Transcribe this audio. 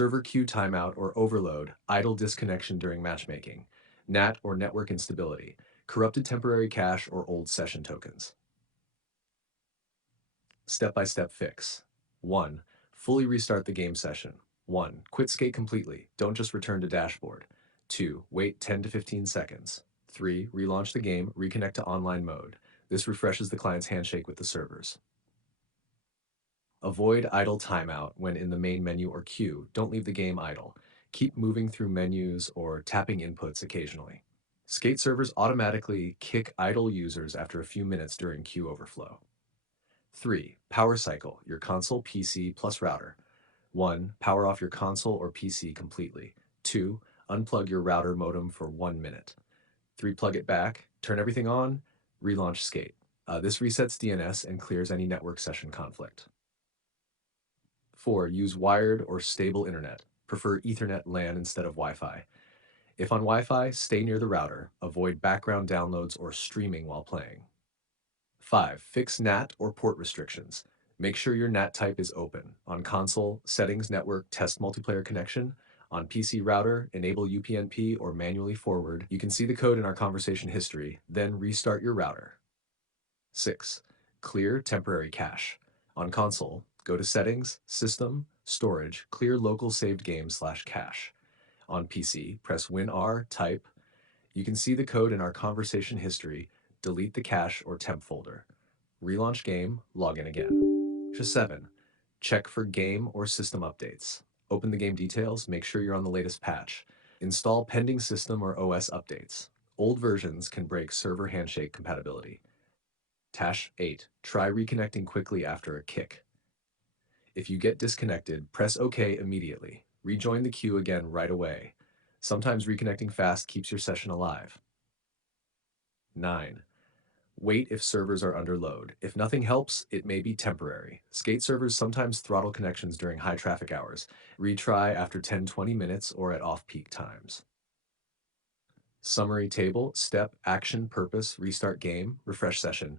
server queue timeout or overload, idle disconnection during matchmaking, NAT or network instability, corrupted temporary cache or old session tokens. Step-by-step fix. 1. Fully restart the game session. 1. Quit skate completely. Don't just return to dashboard. 2. Wait 10 to 15 seconds. 3. Relaunch the game, reconnect to online mode. This refreshes the client's handshake with the servers. Avoid idle timeout when in the main menu or queue. Don't leave the game idle. Keep moving through menus or tapping inputs occasionally. Skate servers automatically kick idle users after a few minutes during queue overflow. 3. Power cycle, your console, PC, plus router. 1. Power off your console or PC completely. 2. Unplug your router modem for 1 minute. 3. Plug it back, turn everything on, relaunch Skate. This resets DNS and clears any network session conflict. 4. Use wired or stable internet. Prefer Ethernet LAN instead of Wi-Fi. If on Wi-Fi, stay near the router. Avoid background downloads or streaming while playing. 5. Fix NAT or port restrictions. Make sure your NAT type is open. On console, settings network test multiplayer connection. On PC router, enable UPnP or manually forward. You can see the code in our conversation history, then restart your router. 6. Clear temporary cache. On console, go to Settings, System, Storage, clear local saved game/cache. On PC, press WinR, type. You can see the code in our conversation history, delete the cache or temp folder. Relaunch game, log in again. 7. Check for game or system updates. Open the game details, make sure you're on the latest patch. Install pending system or OS updates. Old versions can break server handshake compatibility. 8. Try reconnecting quickly after a kick. If you get disconnected, press OK immediately. Rejoin the queue again right away. Sometimes reconnecting fast keeps your session alive. 9. Wait if servers are under load. If nothing helps, it may be temporary. Skate servers sometimes throttle connections during high traffic hours. Retry after 10-20 minutes or at off-peak times. Summary table, step, action, purpose, restart game, refresh session.